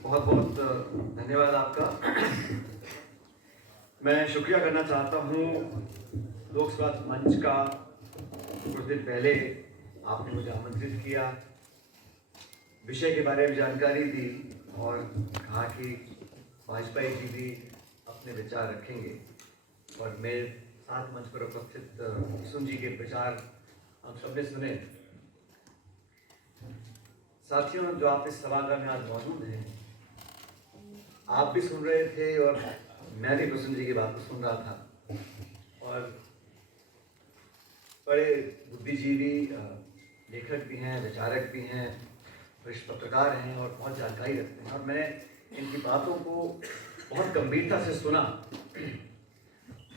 बहुत बहुत धन्यवाद आपका। मैं शुक्रिया करना चाहता हूँ लोकसभा मंच का। कुछ दिन पहले आपने मुझे आमंत्रित किया, विषय के बारे में जानकारी दी और कहा कि वाजपेयी जी भी अपने विचार रखेंगे और मेरे साथ मंच पर उपस्थित सुन जी के विचार हम सबने सुने। साथियों, जो आप इस सभागार में आज मौजूद हैं, आप भी सुन रहे थे और मैं भी प्रसन्न जी की बात को सुन रहा था। और बड़े बुद्धिजीवी लेखक भी हैं, विचारक भी हैं, वरिष्ठ पत्रकार हैं और बहुत जानकारी रखते हैं। और मैंने इनकी बातों को बहुत गंभीरता से सुना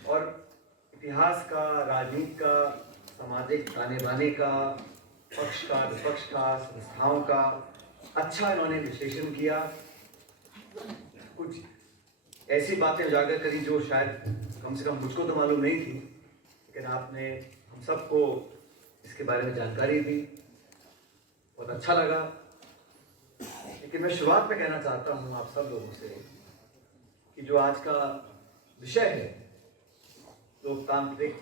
और इतिहास का, राजनीति का, सामाजिक ताने बाने का, पक्ष का, विपक्ष का, संस्थाओं का अच्छा इन्होंने विश्लेषण किया। कुछ ऐसी बातें उजागर करी जो शायद कम से कम मुझको तो मालूम नहीं थी, लेकिन आपने हम सबको इसके बारे में जानकारी दी, बहुत अच्छा लगा। लेकिन मैं शुरुआत में कहना चाहता हूँ आप सब लोगों से कि जो आज का विषय है, लोकतांत्रिक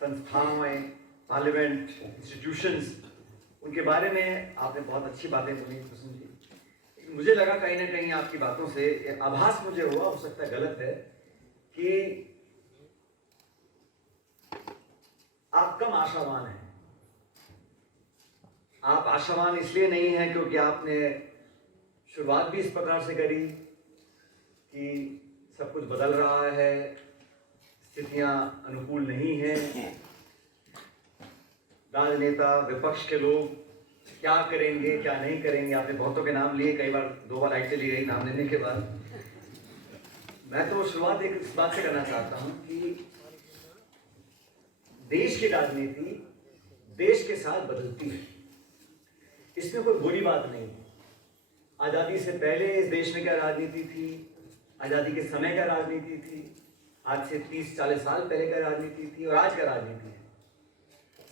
संस्थाएं, पार्लियामेंट, इंस्टीट्यूशंस, उनके बारे में आपने बहुत अच्छी बातें बोली प्रसन्न जी। मुझे लगा कहीं ना कहीं आपकी बातों से आभास मुझे हुआ, हो सकता है गलत है, कि आप कम आशावान हैं। आप आशावान इसलिए नहीं हैं क्योंकि आपने शुरुआत भी इस प्रकार से करी कि सब कुछ बदल रहा है, स्थितियां अनुकूल नहीं हैं, राजनेता, विपक्ष के लोग क्या करेंगे क्या नहीं करेंगे। आपने बहुतों के नाम लिए, कई बार 2 बार लाइट चली गई नाम लेने के बाद। मैं तो शुरुआत एक इस बात से करना चाहता हूं कि देश की राजनीति देश के साथ बदलती है, इसमें कोई बुरी बात नहीं है। आजादी से पहले इस देश में क्या राजनीति थी, आजादी के समय क्या राजनीति थी, आज से 30-40 साल पहले क्या राजनीति थी और आज क्या राजनीति है।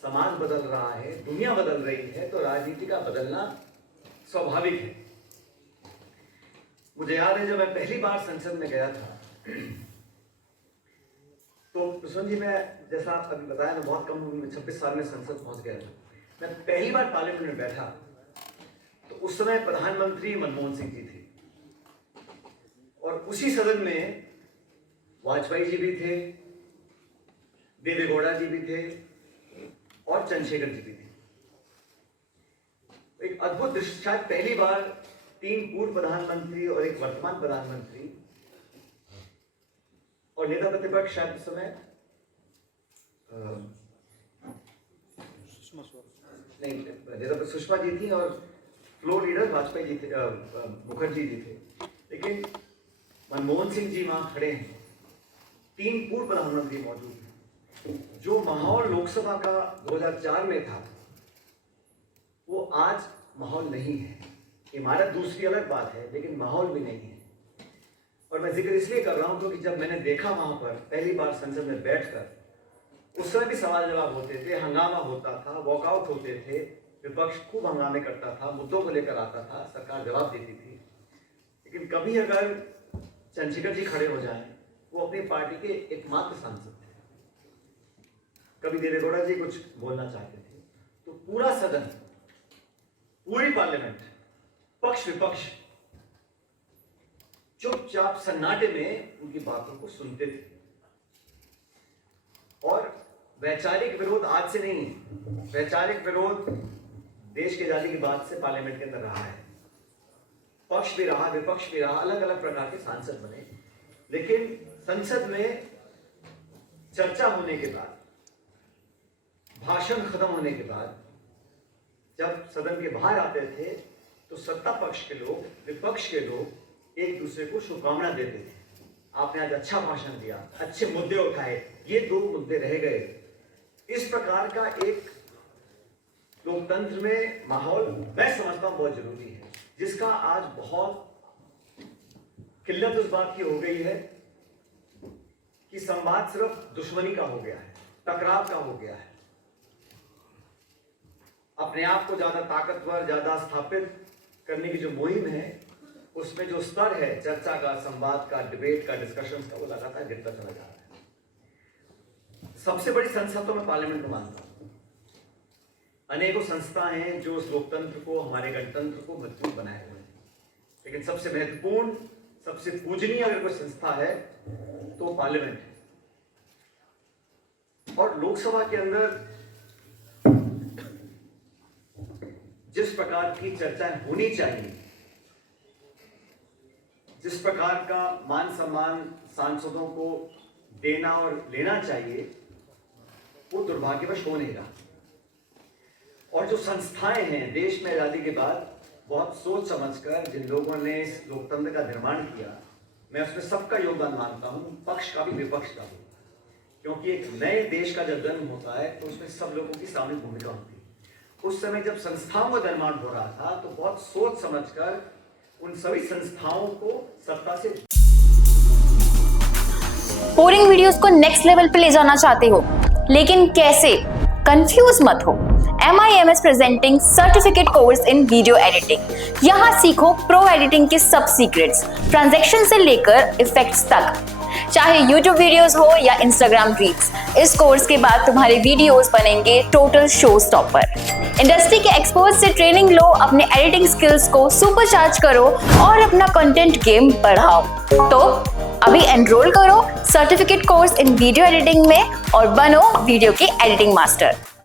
समाज बदल रहा है, दुनिया बदल रही है, तो राजनीति का बदलना स्वाभाविक है। मुझे याद है जब मैं पहली बार संसद में गया था, तो प्रसन्न जी, मैं जैसा आप अभी बताया, मैं बहुत कम उम्र में 26 साल में संसद पहुंच गया था। मैं पहली बार पार्लियामेंट में बैठा तो उस समय प्रधानमंत्री मनमोहन सिंह जी थे और उसी सदन में वाजपेयी जी भी थे, देवेगौड़ा जी भी थे और चंद्रशेखर जी भी थे। एक अद्भुत दृश्य, शायद पहली बार 3 पूर्व प्रधानमंत्री और एक वर्तमान प्रधानमंत्री और नेता प्रतिपक्ष शायद उस समय नहीं, नेता सुषमा जी थी और फ्लोर लीडर वाजपेयी जी थे, मुखर्जी जी थे, लेकिन मनमोहन सिंह जी वहां खड़े हैं। 3 पूर्व प्रधानमंत्री मौजूद हैं। जो माहौल लोकसभा का 2004 में था, वो आज माहौल नहीं है। इमारत दूसरी अलग बात है, लेकिन माहौल भी नहीं है। और मैं जिक्र इसलिए कर रहा हूं क्योंकि जब मैंने देखा वहां पर पहली बार संसद में बैठकर, उस समय भी सवाल जवाब होते थे, हंगामा होता था, वॉकआउट होते थे, विपक्ष खूब हंगामे करता था, मुद्दों को लेकर आता था, सरकार जवाब देती थी। लेकिन कभी अगर चंद्रशेखर जी खड़े हो जाएं, वो अपनी पार्टी के एकमात्र सांसद थे, कभी देवेगौड़ा जी कुछ बोलना चाहते थे, तो पूरा सदन, पूरी पार्लियामेंट, पक्ष विपक्ष चुपचाप सन्नाटे में उनकी बातों को सुनते थे। और वैचारिक विरोध आज से नहीं है, वैचारिक विरोध देश की आजादी के बाद से पार्लियामेंट के अंदर रहा है। पक्ष भी रहा, विपक्ष भी रहा, अलग अलग प्रकार के सांसद बने, लेकिन संसद में चर्चा होने के बाद, भाषण खत्म होने के बाद, जब सदन के बाहर आते थे तो सत्ता पक्ष के लोग, विपक्ष के लोग एक दूसरे को शुभकामना देते थे। आपने आज अच्छा भाषण दिया, अच्छे मुद्दे उठाए, ये 2 मुद्दे रह गए। इस प्रकार का एक लोकतंत्र में माहौल मैं समझता हूं बहुत जरूरी है, जिसका आज बहुत किल्लत उस बात की हो गई है कि संवाद सिर्फ दुश्मनी का हो गया है, टकराव का हो गया है। अपने आप को ज्यादा ताकतवर, ज्यादा स्थापित करने की जो मुहिम है, उसमें जो स्तर है चर्चा का, संवाद का, डिबेट का, डिस्कशन का, वो लगातार गिरता चला जा रहा है। सबसे बड़ी संस्था तो मैं पार्लियामेंट को मानता हूँ। अनेकों संस्थाएं हैं जो उस लोकतंत्र को, हमारे गणतंत्र को मजबूत बनाए हुए हैं, लेकिन सबसे महत्वपूर्ण, सबसे पूजनीय अगर कोई संस्था है तो पार्लियामेंट है। और लोकसभा के अंदर जिस प्रकार की चर्चाएं होनी चाहिए, जिस प्रकार का मान सम्मान सांसदों को देना और लेना चाहिए, वो दुर्भाग्यवश हो नहीं रहा। और जो संस्थाएं हैं देश में आजादी के बाद बहुत सोच समझकर जिन लोगों ने इस लोकतंत्र का निर्माण किया, मैं उसमें सबका योगदान मानता हूं, पक्ष का भी विपक्ष का भी, क्योंकि एक नए देश का जब जन्म होता है तो उसमें सब लोगों की सामूहिक भूमिका होती है। उस समय जब संस्थाओं का निर्माण हो रहा था तो बहुत सोच समझकर उन सभी संस्थाओं को सत्ता से। बोरिंग वीडियोस को नेक्स्ट लेवल पे ले जाना चाहते हो, लेकिन कैसे? कंफ्यूज मत हो। MIMS presenting certificate course in video editing. यहाँ सीखो प्रो एडिटिंग के सब सीक्रेट्स, ट्रांजैक्शन से लेकर इफेक्ट्स तक, चाहे YouTube वीडियोस हो या Instagram रील्स। इस कोर्स के बाद तुम्हारे वीडियोस बनेंगे टोटल शो स्टॉपर। इंडस्ट्री के एक्सपर्ट से ट्रेनिंग लो, अपने एडिटिंग स्किल्स को सुपरचार्ज करो और अपना कंटेंट गेम बढ़ाओ। तो अभी एनरोल करो certificate course in video editing में और बनो वीडियो के एडिटिंग मास्टर।